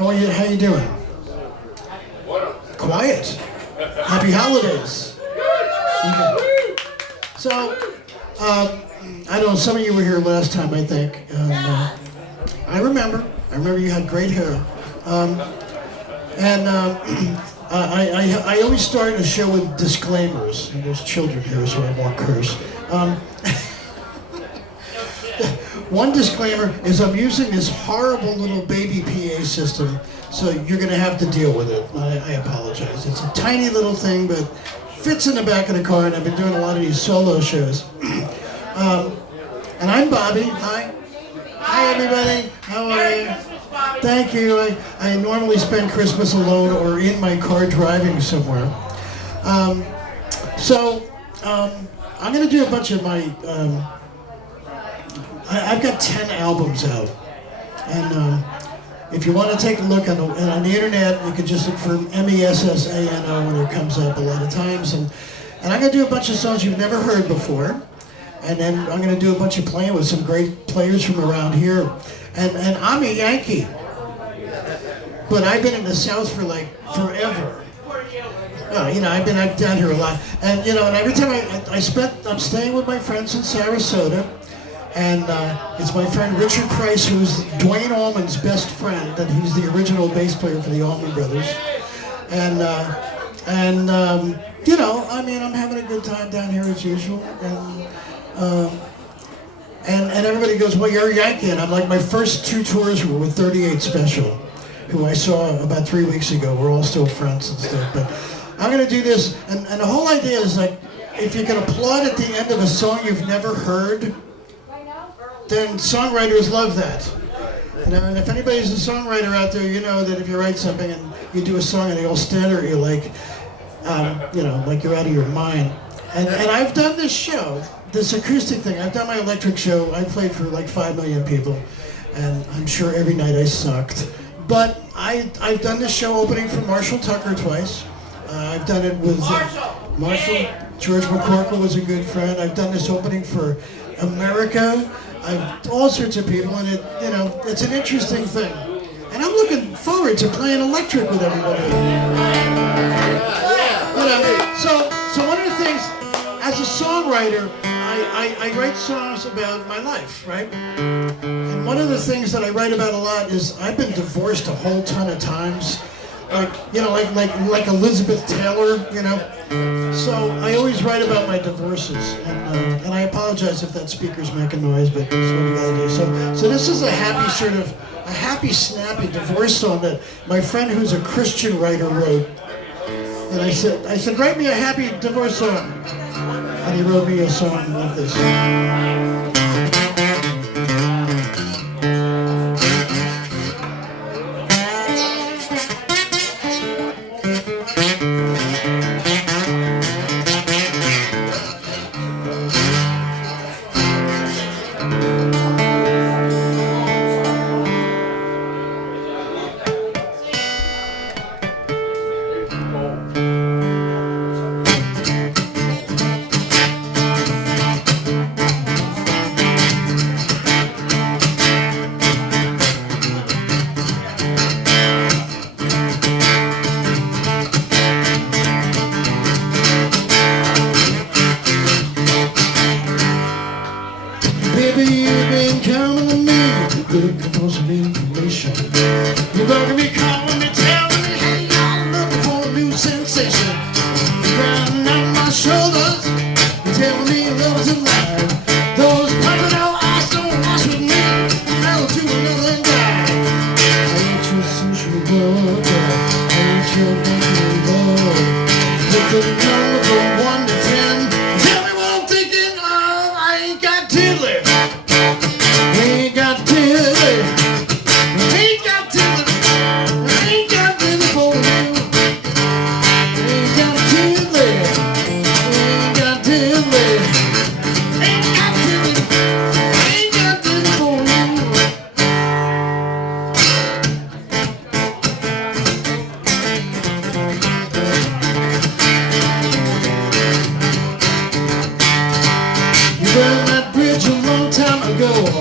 How are you? How you doing? Quiet. Happy holidays. Okay. So, I don't know. Some of you were here last time, I think. I remember. I remember you had great hair. I always start a show with disclaimers. And there's children here, so I won't curse. One disclaimer is I'm using this horrible little baby PA system, so you're going to have to deal with it. I apologize. It's a tiny little thing, but fits in the back of the car, and I've been doing a lot of these solo shows. And I'm Bobby. Hi. Hi, everybody. How are you? Thank you. I normally spend Christmas alone or in my car driving somewhere. I'm going to do a bunch of my... I've got 10 albums out, and if you want to take a look on the internet, you can just look for Messano when it comes up a lot of times, and I'm going to do a bunch of songs you've never heard before, and then I'm going to do a bunch of playing with some great players from around here, and I'm a Yankee, but I've been in the South for like forever. I've been down here a lot, and and every time I'm staying with my friends in Sarasota. And it's my friend Richard Criss, who's Duane Allman's best friend, and he's the original bass player for the Allman Brothers. And I'm having a good time down here as usual. And everybody goes, well, you're a Yankee. And I'm like, my first 2 tours were with 38 Special, who I saw about 3 weeks ago. We're all still friends and stuff. But I'm going to do this, and the whole idea is like, if you can applaud at the end of a song you've never heard, then songwriters love that. And if anybody's a songwriter out there, you know that if you write something and you do a song and they all stare at you like, like you're out of your mind. And I've done this show, this acoustic thing. I've done my electric show. I played for like 5 million people, and I'm sure every night I sucked. But I've done this show opening for Marshall Tucker twice. I've done it with Marshall. George McCorkle was a good friend. I've done this opening for America. I've all sorts of people, and it's an interesting thing. And I'm looking forward to playing electric with everybody. So one of the things, as a songwriter, I write songs about my life, right? And one of the things that I write about a lot is I've been divorced a whole ton of times. Like Elizabeth Taylor, So I always write about my divorces, and I apologize if that speaker's making noise, but that's what we gotta do. So this is a happy, snappy divorce song that my friend who's a Christian writer wrote. And I said, write me a happy divorce song. And he wrote me a song like this.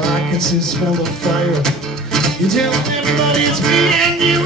I can see the smell of fire. You tell everybody it's me and you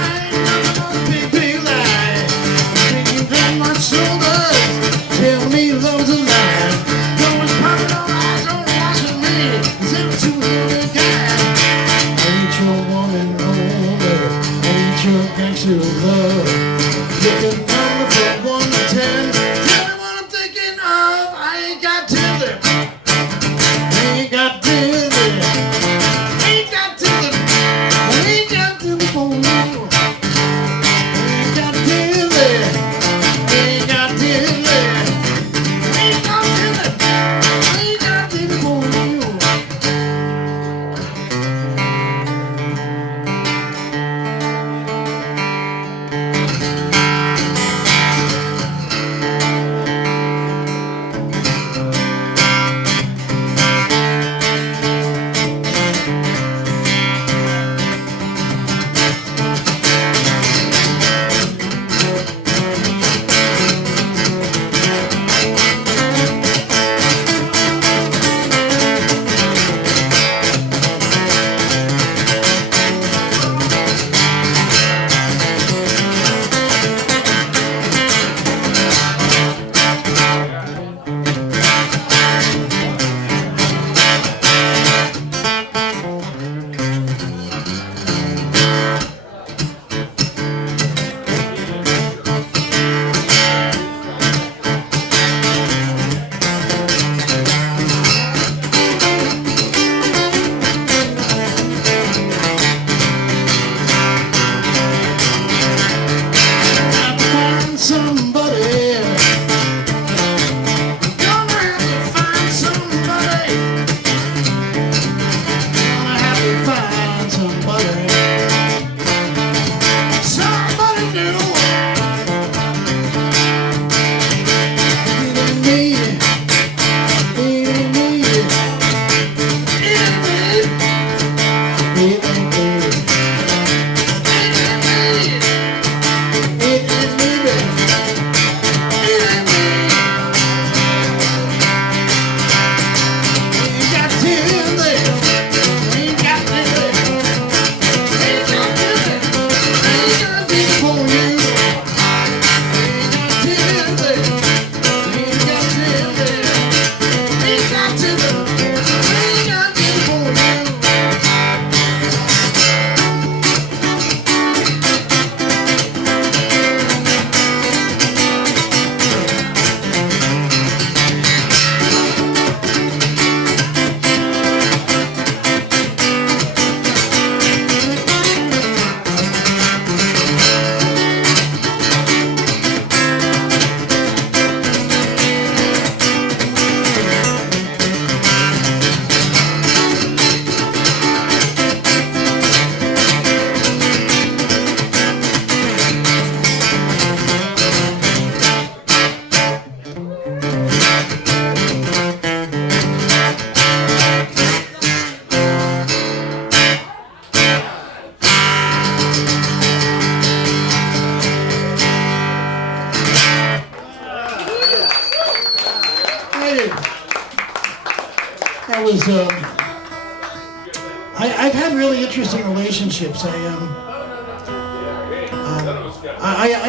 I've had really interesting relationships. I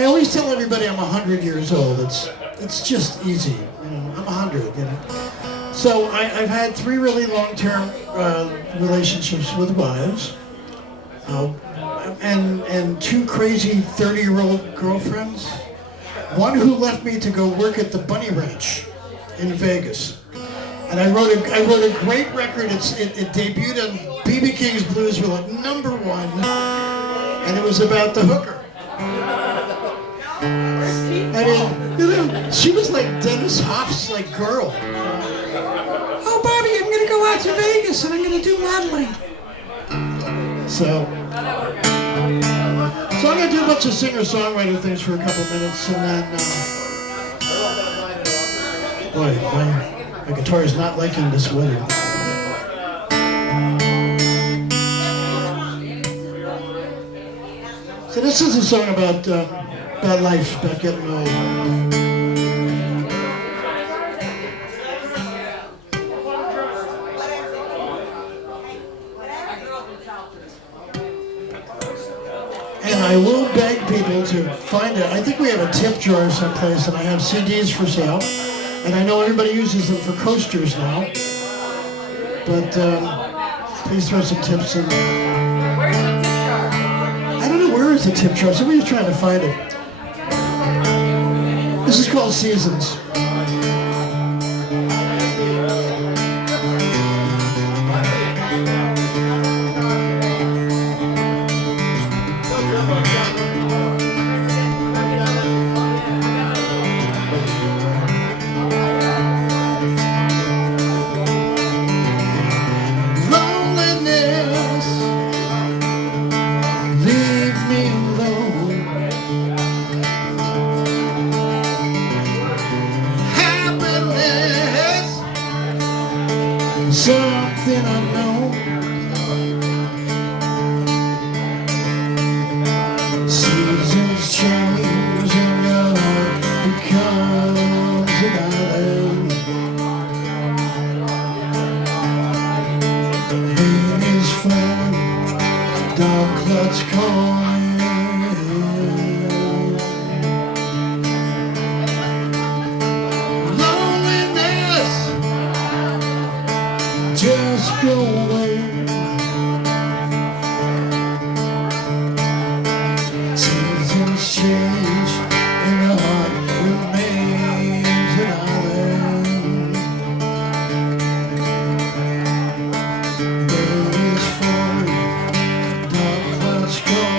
always tell everybody I'm 100 years old. It's just easy. You know, I'm 100. You know. So I've had 3 really long-term relationships with wives, and 2 crazy 30-year-old girlfriends. One who left me to go work at the Bunny Ranch in Vegas. And I wrote a great record. It debuted on B.B. King's Blues Wheel at #1, and it was about the hooker. I mean, you know, she was like Dennis Hoff's like girl. Oh, Bobby, I'm gonna go out to Vegas and I'm gonna do modeling. So I'm gonna do a bunch of singer-songwriter things for a couple minutes, and then boy, my guitar is not liking this weather. So this is a song about life, about getting old. And I will beg people to find it. I think we have a tip jar someplace, and I have CDs for sale. And I know everybody uses them for coasters now. But please throw some tips in there. Where's the tip jar? I don't know, where is the tip jar? Somebody's trying to find it. This is called Seasons. Something I know. Seasons change and your heart becomes an island. Rain is falling, dark clouds calling. Loneliness, just go away. Seasons change and a heart remains an island. Day is falling, dark clouds calling.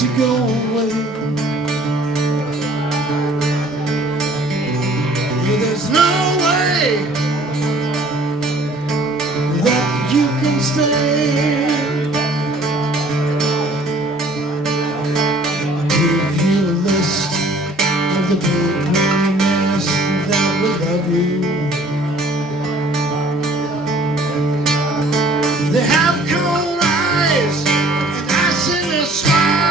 To go away. There's no way that you can stay. I'll give you a list of the people I miss that will love you. They have cold eyes and ice in their smile.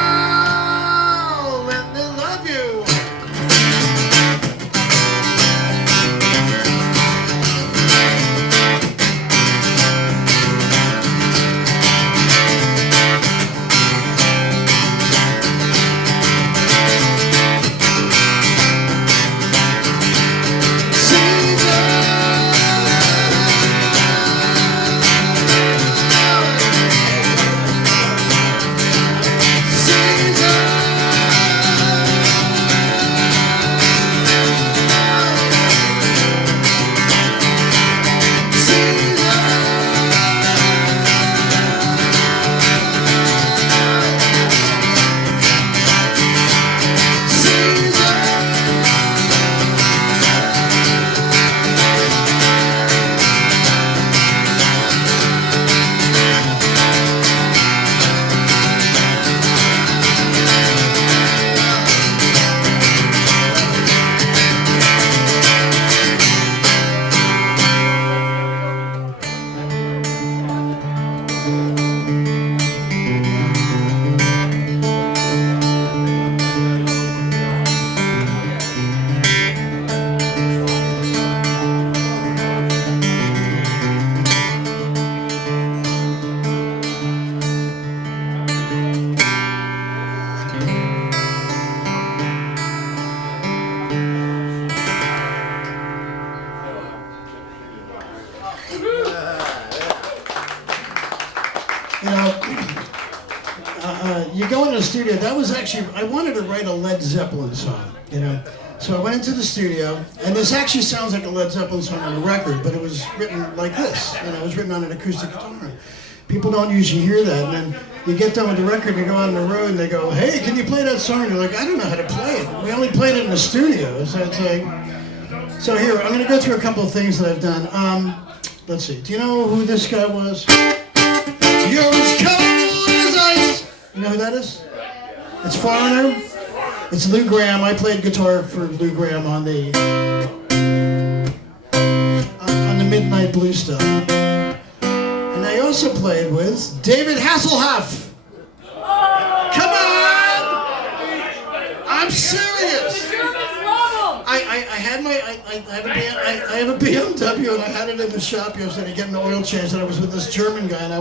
you go into the studio. That was actually, I wanted to write a Led Zeppelin song, you know. So I went into the studio, and this actually sounds like a Led Zeppelin song on a record, but it was written like this. You know, it was written on an acoustic guitar. People don't usually hear that, and then you get done with the record, you go on the road, and they go, "Hey, can you play that song?" And you're like, "I don't know how to play it. We only played it in the studio." So it's like, so here, I'm going to go through a couple of things that I've done. Let's see. Do you know who this guy was? You're as cold as ice. You know who that is? It's Foreigner. It's Lou Gramm. I played guitar for Lou Gramm on the Midnight Blue stuff. And I also played with David Hasselhoff. Come on! I'm serious. I have a BMW, and I had it in the shop yesterday getting the oil changed, and I was with this German guy, and I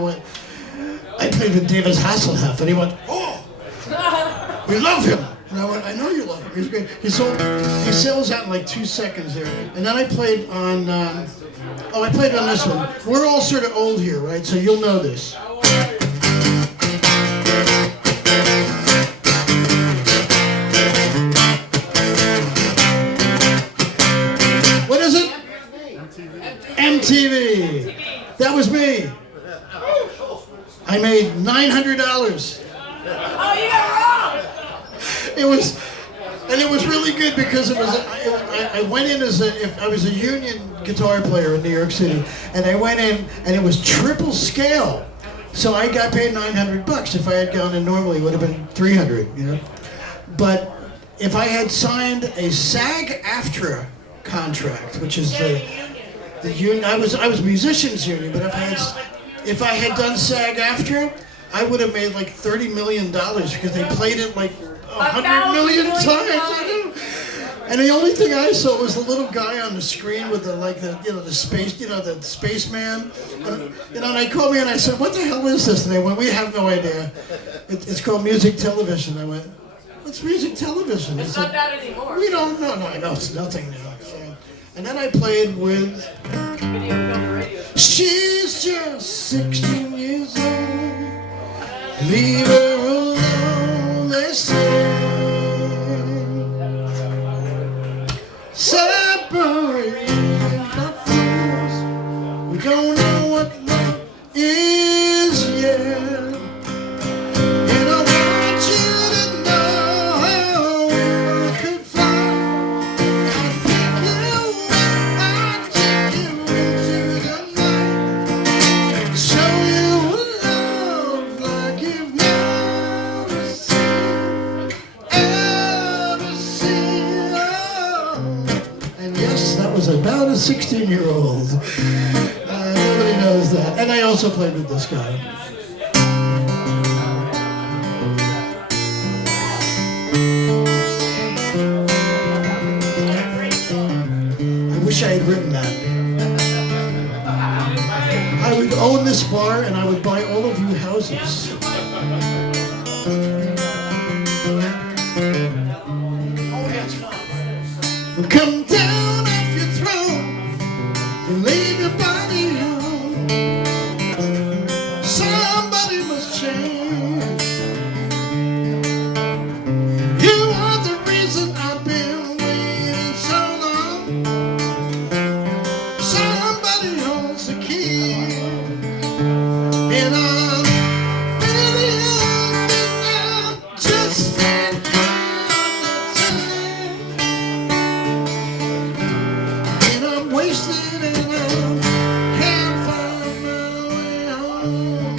played with David Hasselhoff, and he went, "Oh, we love him." And I went, "I know you love him. He's great." He sells out in like 2 seconds there. And then I played on, I played on this one. We're all sort of old here, right? So you'll know this. What is it? MTV. That was me. I made $900. Oh, you got wrong. It was really good because I went in as if I was a union guitar player in New York City, and I went in and it was triple scale, so I got paid $900. If I had gone in normally, it would have been $300, you know. But if I had signed a SAG-AFTRA contract, which is the union, I was musicians union, but if I had done SAG-AFTRA, I would have made like $30 million because they played it like 100 million times. And the only thing I saw was the little guy on the screen with the spaceman. And I called me and I said, "What the hell is this?" And they went, "We have no idea. It's called music television." I went, "What's music television?" It's not that anymore. We don't know. No, I know it's nothing now. So, and then I played with. She's just 16 years old. Leave her alone, they say. Separating the fools. We don't know what love is yet. And I want you to know we could fly. I'd pick you up, I'd take you into the night. Show you a love like you've never seen, ever seen. And yes, that was about a 16-year-old. Nobody knows that. And I also played with this guy. I wish I had written that. I would own this bar and I would buy all of you houses. Come down off your throne and leave your body home. Somebody must change. You are the reason I've been waiting so long. Somebody holds the key, and I'm really I'm just standing on the time. I'm wasted and I can't find my way home.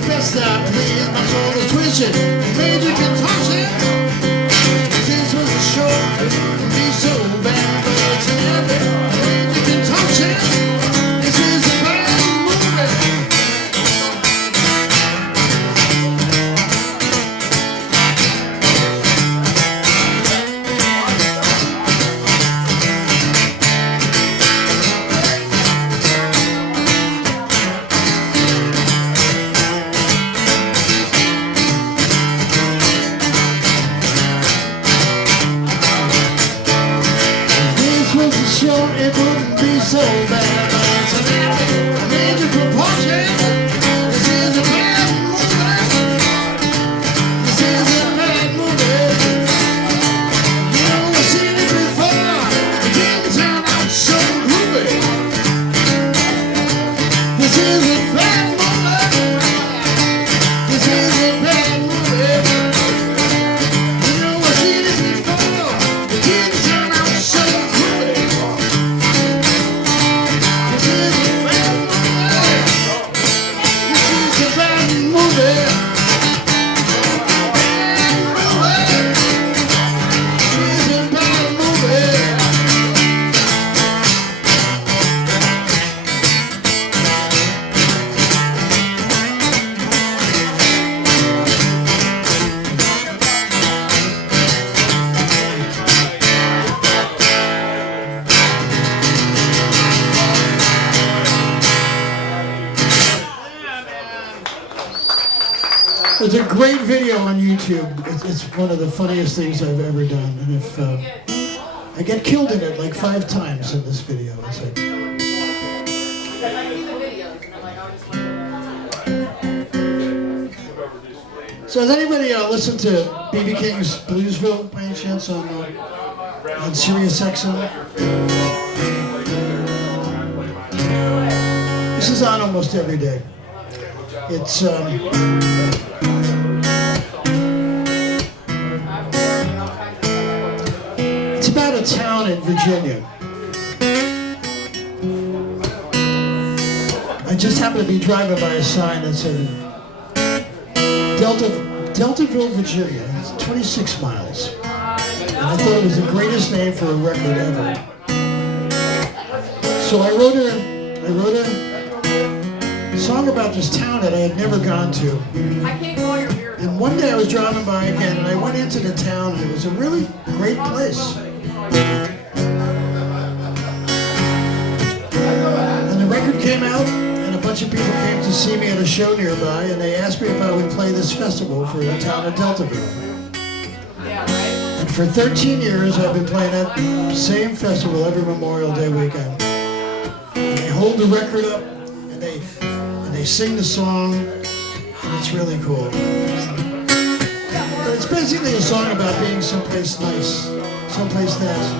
the best I please. My soul is twitching, major contortion. This was a show, it wouldn't be so bad, but it's an epic major contortion. This is a bad movie. It wouldn't be so bad, but it's an epic major proportion. This is a bad movie. This is a bad movie. You know we've seen it before. It didn't turn out so groovy. This is a bad movie. This is a bad movie. You know we've seen it before. It didn't turn out so groovy. It's a great video on YouTube. It's one of the funniest things I've ever done. And if I get killed in it like 5 times in this video. It's like, so has anybody listened to B.B. King's Bluesville by any chance on Sirius XM? This is on almost every day. It's about a town in Virginia. I just happened to be driving by a sign that said Deltaville, Virginia. It's 26 miles. And I thought it was the greatest name for a record ever. So I wrote a song about this town that I had never gone to. And one day I was driving by again and I went into the town and it was a really great place. And the record came out and a bunch of people came to see me at a show nearby and they asked me if I would play this festival for the town of Deltaville. And for 13 years I've been playing that same festival every Memorial Day weekend. And they hold the record up and they sing the song and it's really cool. But it's basically a song about being someplace nice, someplace that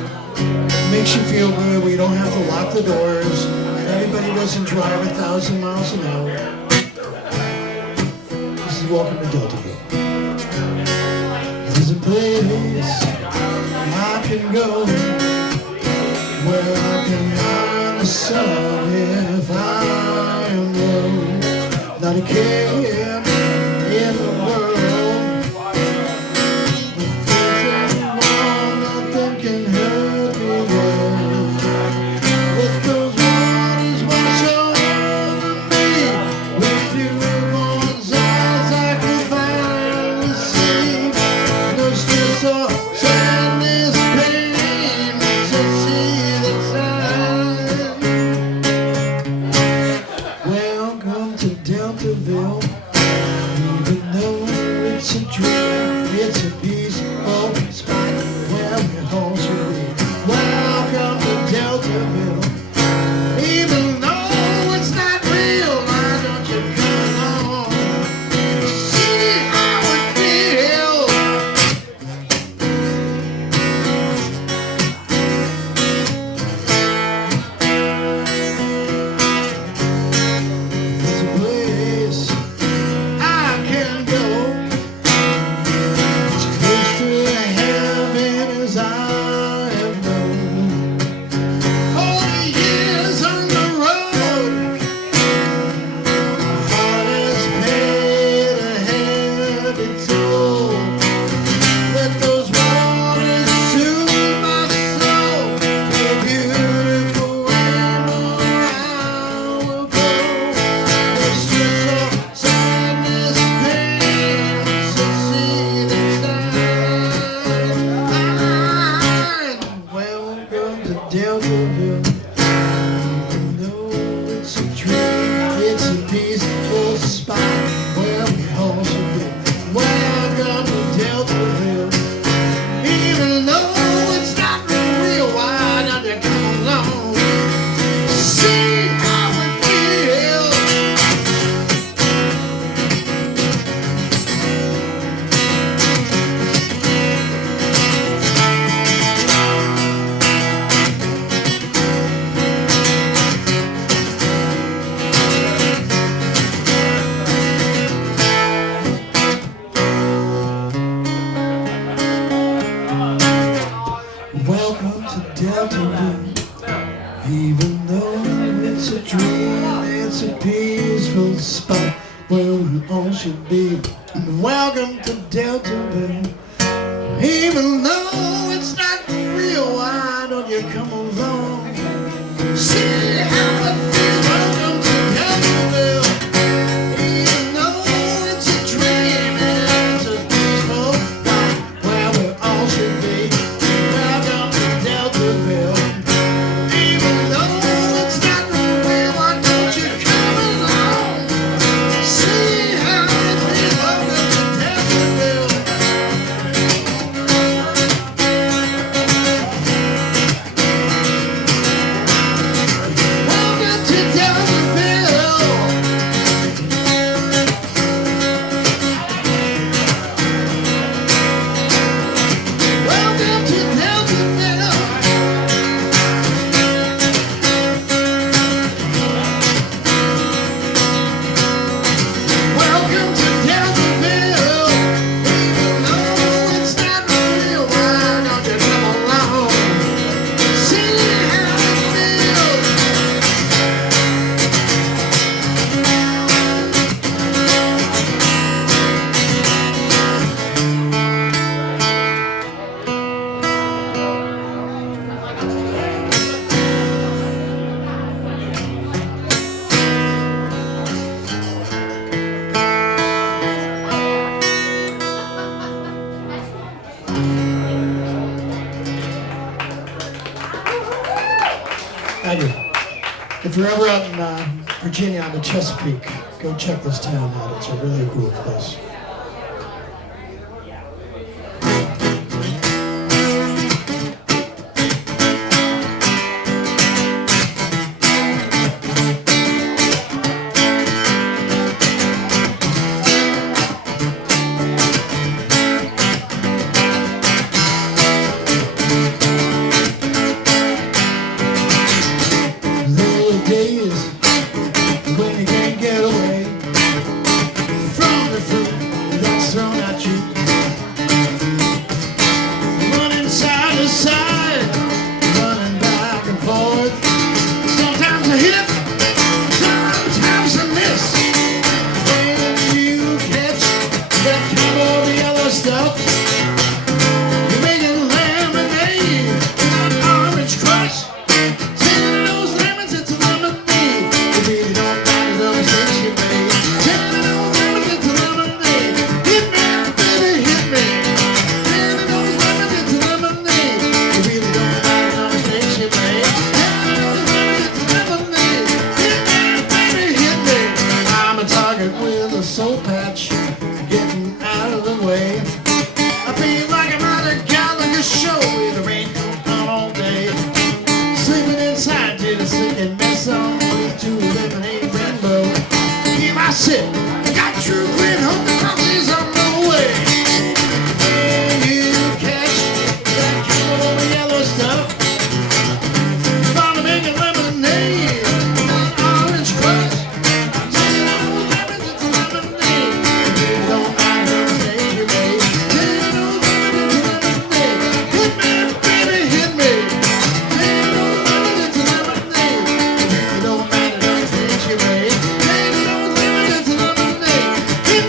makes you feel good, where you don't have to lock the doors and everybody doesn't drive 1,000 miles an hour. This is Welcome to Deltaville. This is a place I can go where I can find the sun if I am low. Not a care in the world. Nothing can hurt me there. Let those waters wash over me. With you on sides I can finally see. No stress or sadness, pain, just see the sign. Welcome to Deltaville. Even though it's a dream, it's a peaceful spot where we all should be. Welcome to Deltaville. Even though it's not real, why don't you come on? See how it feels. There's a place spot where we all should be. Welcome to Deltaville. Even though it's not real, why don't you come along? See how it feels. Welcome to Deltaville. Even though it's a dream, it's a peaceful spot where we all should be. Welcome to Deltaville. Even though it's not real, why don't you come along? See how it feels. Welcome to Deltaville. Even though it's a dream, it's a peaceful spot where we all should be. Welcome to Deltaville. Even though it's not real, why don't you come along? See how it feels. Welcome to Deltaville. Welcome to Deltaville. Welcome to Deltaville. Welcome to Deltaville. Even though it's not real, why don't you come along? See how it feels. Thank you. If you're ever out in Virginia on the Chesapeake, go check this town out. It's a really cool place. There are days when you can't get away from the food that's thrown at you. Running side to side, running back and forth. Sometimes a hit, sometimes a miss. When you catch that kind of yellow stuff, you're making lemonade, not orange crush. Taking those lemons into lemonade. You really don't mind the mistakes you made. Taking those lemons into lemonade. Hit me, baby, hit me. Taking those lemons into lemonade. You really don't mind the mistakes you made. Taking those lemons into lemonade. Hit me, baby, hit me. I'm a target with a soul patch, getting out of the way. I feel like I'm at a Gallagher show with a raincoat on all day. Sleeping inside Tennessee and Messano to a lemonade rainbow. Here I sit, got true grit, hope the Nazis on the way. When you catch that Capitol yellow stuff, found to make a lemonade, not orange crush. Taking those lemons into lemonade. You don't mind the mistakes you made. Taking those lemons into lemonade. Hit me, baby, hit me. Taking those lemons into lemonade. You don't mind the mistakes you made. Taking those lemons into lemonade. Hit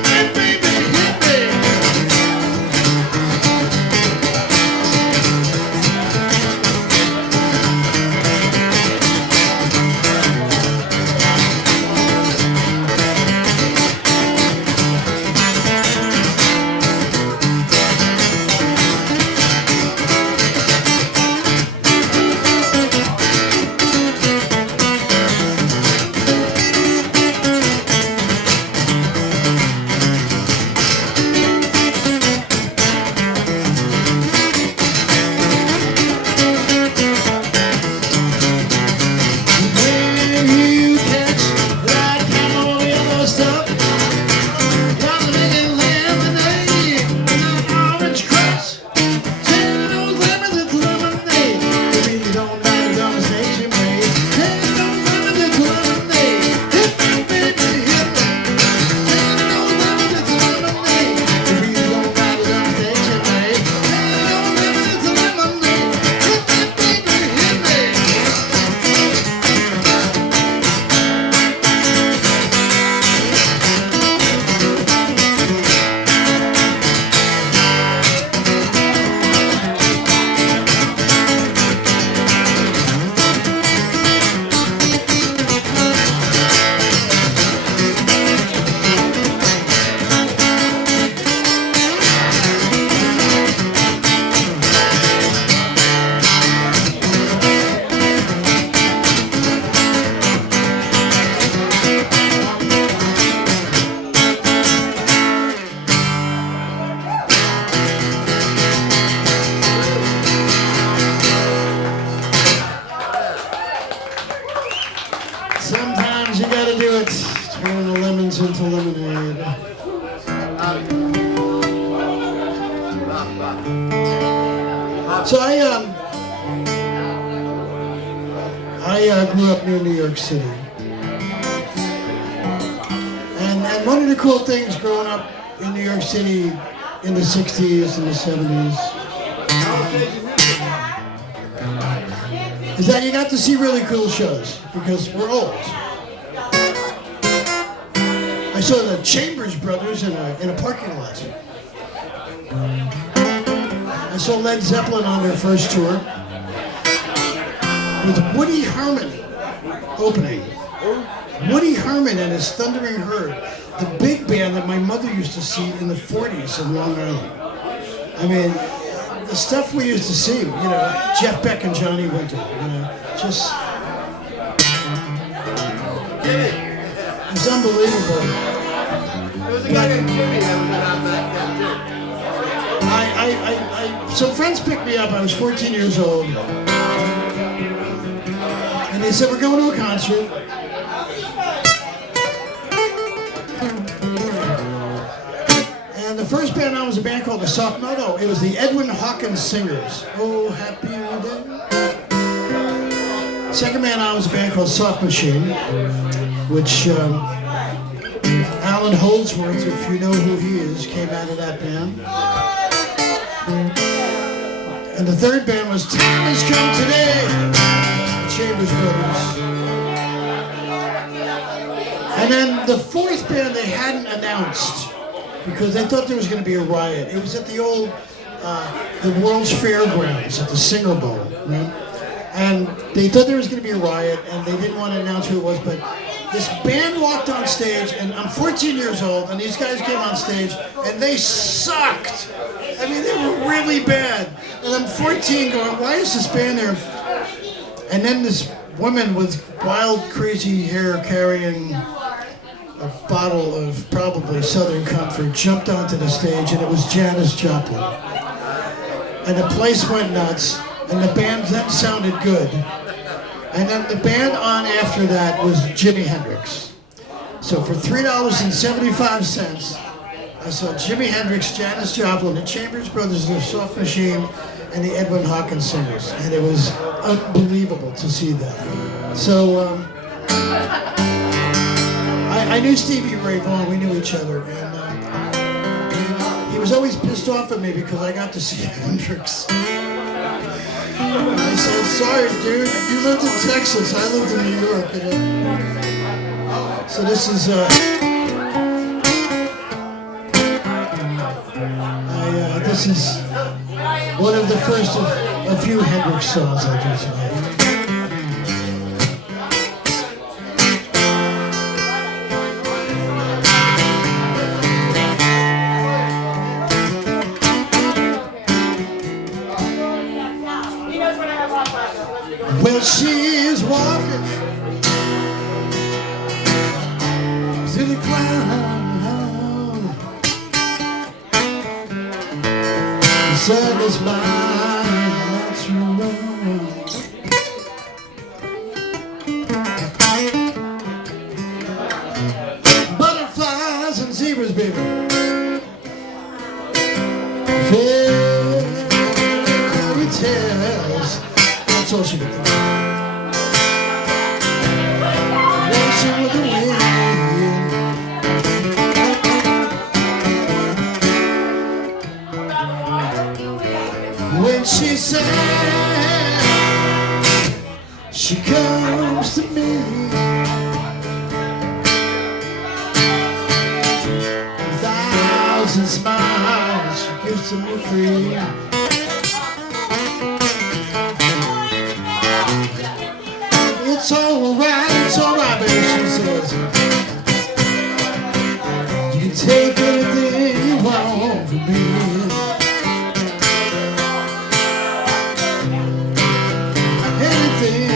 into lemonade. So I grew up near New York City. And one of the cool things growing up in New York City in the 60s and the 70s is that you got to see really cool shows because we're old. I saw the Chambers Brothers in a parking lot. I saw Led Zeppelin on their first tour with Woody Herman opening. Woody Herman and his Thundering Herd, the big band that my mother used to see in the 40s in Long Island. I mean, the stuff we used to see, you know, Jeff Beck and Johnny Winter, you know, just... It's unbelievable. There was a guy named Jimmy that was around back then too. So friends picked me up, I was 14 years old. And they said, we're going to a concert. And the first band on was a band called the it was the Edwin Hawkins Singers. Oh, happy day. Second band on was a band called Soft Machine, which Alan Holdsworth, if you know who he is, came out of that band. And the third band was Time Has Come Today, Chambers Brothers. And then the fourth band they hadn't announced because they thought there was going to be a riot. It was at the old, the World's Fairgrounds at the Singer Bowl, right? And they thought there was going to be a riot, and they didn't want to announce who it was, but this band walked on stage, and I'm 14 years old, and these guys came on stage, and they sucked. I mean, they were really bad. And I'm 14 going, why is this band there? And then this woman with wild, crazy hair carrying a bottle of probably Southern Comfort jumped onto the stage, and it was Janis Joplin. And the place went nuts, and the band then sounded good. And then the band on after that was Jimi Hendrix. So for $3.75, I saw Jimi Hendrix, Janis Joplin, the Chambers Brothers, the Soft Machine, and the Edwin Hawkins Singers. And it was unbelievable to see that. So I knew Stevie Ray Vaughan, we knew each other. And he was always pissed off at me because I got to see Hendrix. I said, sorry, dude, you lived in Texas, I lived in New York, you know? So this is, this is one of the first of a few Hendrix songs I do tonight. Well, she's walking through the crowd. The sun is mine, that's wrong. Butterflies and zebras, baby. Fairy tales. That's all she could think. Dancing with the wind. When she said she comes to me, 1,000 smiles she gives to me free. It's alright, baby, she says. You can take anything you want from me. Anything.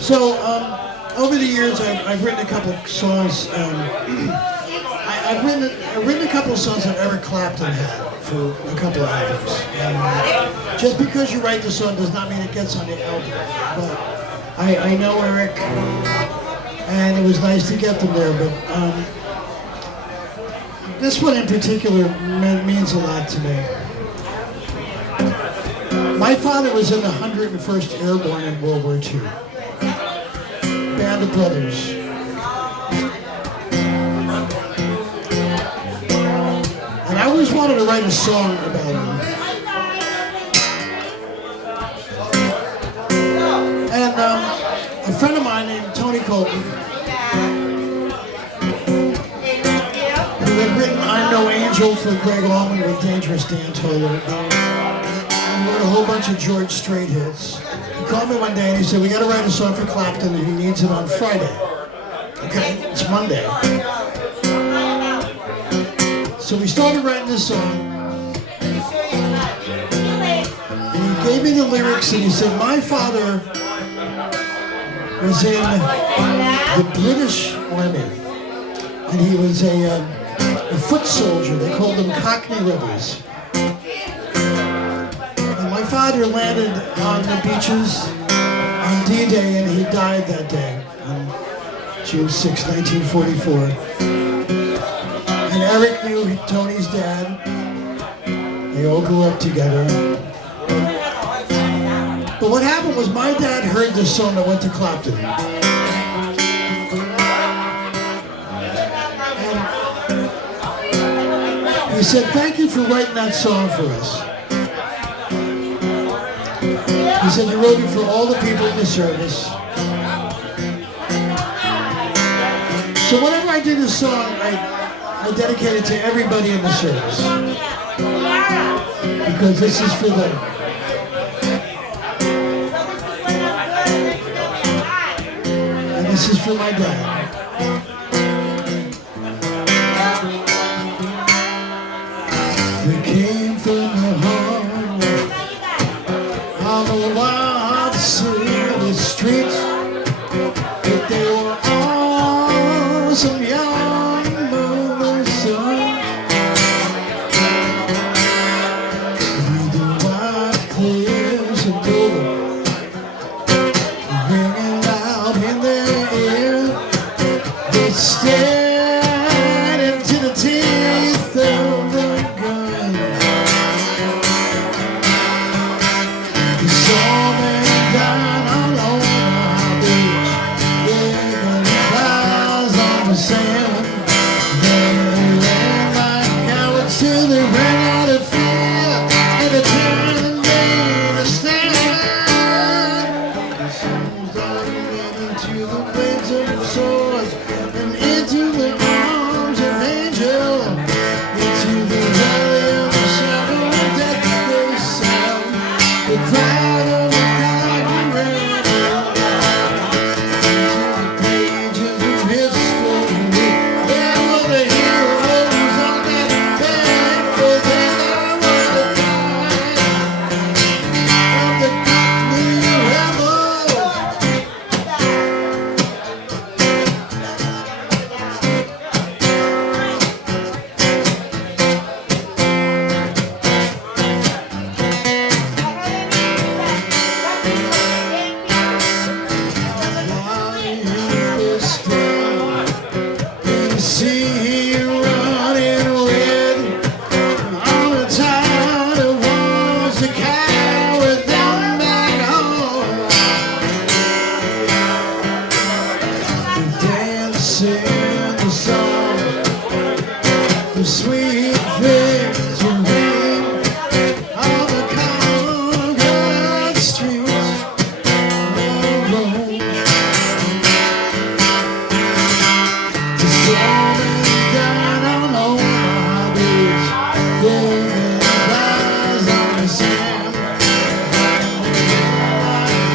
So, over the years, I've written a couple songs. I've written a couple of songs that Eric Clapton had for a couple of albums. And just because you write the song does not mean it gets on the album. But I know Eric, and it was nice to get them there. But this one in particular means a lot to me. My father was in the 101st Airborne in World War II. Band of Brothers. And I always wanted to write a song about him. And a friend of mine named Tony Colton, who had written I'm No Angel for Greg Allman with Dangerous Dan Toller, and wrote a whole bunch of George Strait hits. He called me one day and he said, we got to write a song for Clapton and he needs it on Friday. Okay, it's Monday. So we started writing this song. And he gave me the lyrics and he said, my father was in the British Army. And he was a foot soldier. They called them Cockney Rebels. My father landed on the beaches on D-Day and he died that day on June 6, 1944. And Eric knew Tony's dad. They all grew up together. But what happened was my dad heard this song that went to Clapton. And he said, thank you for writing that song for us. He said, you wrote it for all the people in the service. So whenever I do this song, I dedicate it to everybody in the service. Because this is for them. And this is for my dad. We came from the heart. On the wild city streets, but they were all some young moving sons. With the white cliffs of gold ringing out in their ear, the song, the sweet things you read on the Concord streets of Rome. The storming down on Omaha Beach, living flies on the sand.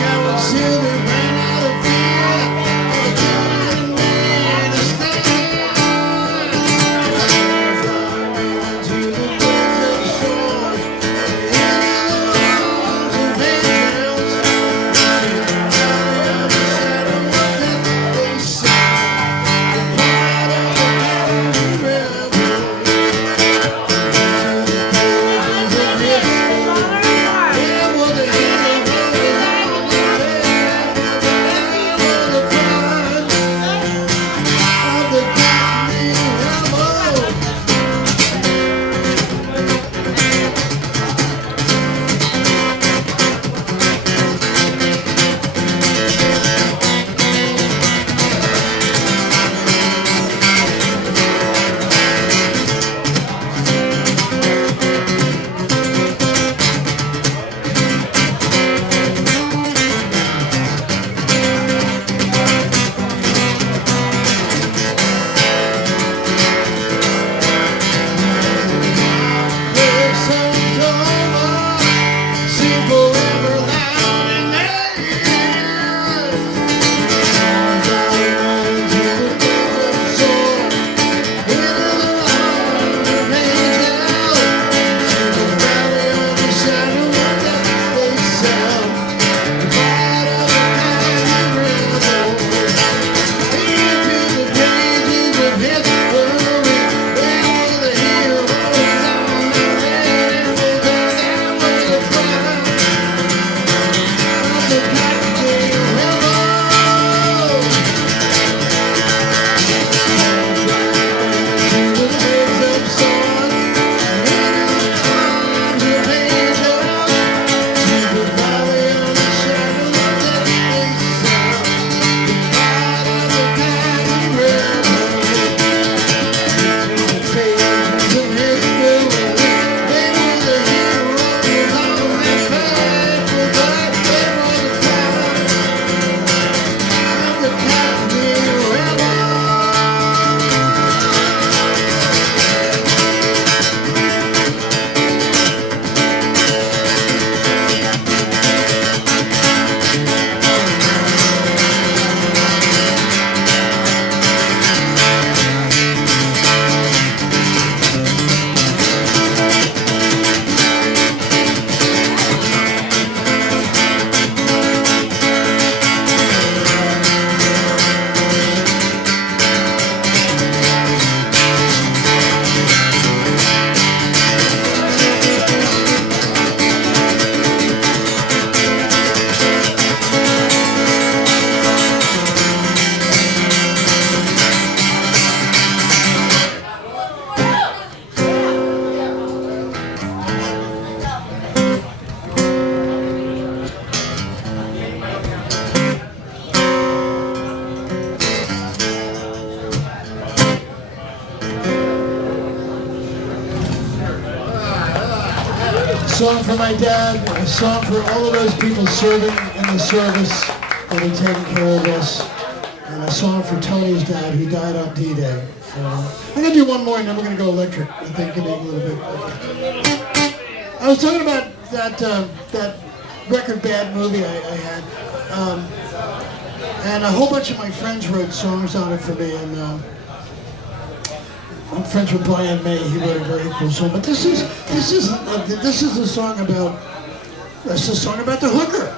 I would see the rain out of fear, and the man is standing to the birds of shore, in the arms of angels, to the valley of the shadow of death, they sang, part of the Mississippi River, to the pages of history. There was a hero who was on the bed, there was the pride of the Capitol Records. Song for my dad, a song for all of those people serving in the service that are taking care of us, and a song for Tony's dad who died on D-Day. So I'm gonna do one more and then we're gonna go electric. I think it'll be a little bit. I was talking about that record bad movie I had, and a whole bunch of my friends wrote songs on it for me, and I'm friends with Brian May. He wrote a very cool song. But this is a song about the hooker.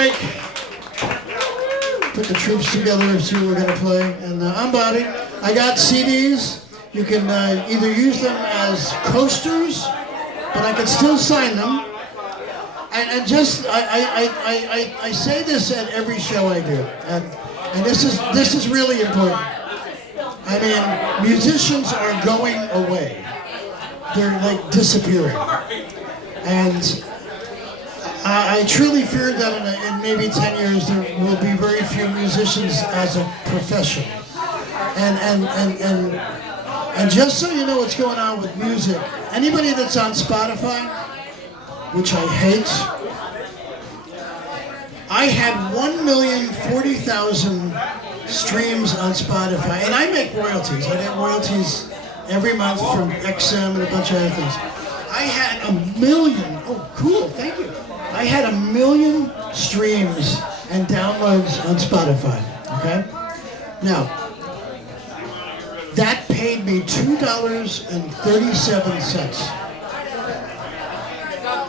break. Put the troops together and see what we're gonna play. And I'm Bobby. I got CDs. You can either use them as coasters, but I can still sign them. And just I say this at every show I do, and this is really important. I mean, musicians are going away. They're like disappearing, and I truly fear that in maybe 10 years there will be very few musicians as a profession. And just so you know what's going on with music, anybody that's on Spotify, which I hate, I had 1,040,000 streams on Spotify, and I make royalties. I get royalties every month from XM and a bunch of other things. I had 1 million, oh cool, thank you. I had 1 million streams and downloads on Spotify, okay? Now, that paid me $2.37.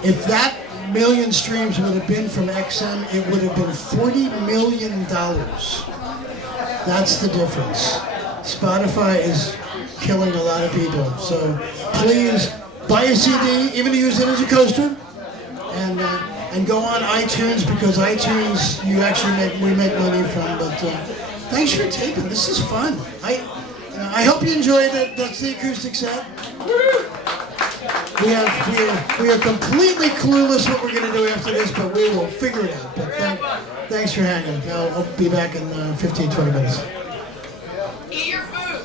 If that million streams would have been from XM, it would have been $40 million. That's the difference. Spotify is killing a lot of people. So please buy a CD, even to use it as a coaster, and go on iTunes, because iTunes we make money from. But thanks for taping. This is fun. I hope you enjoyed it. That's the acoustic set. We are completely clueless what we're going to do after this, but we will figure it out. But thanks for hanging. I'll be back in 15, 20 minutes.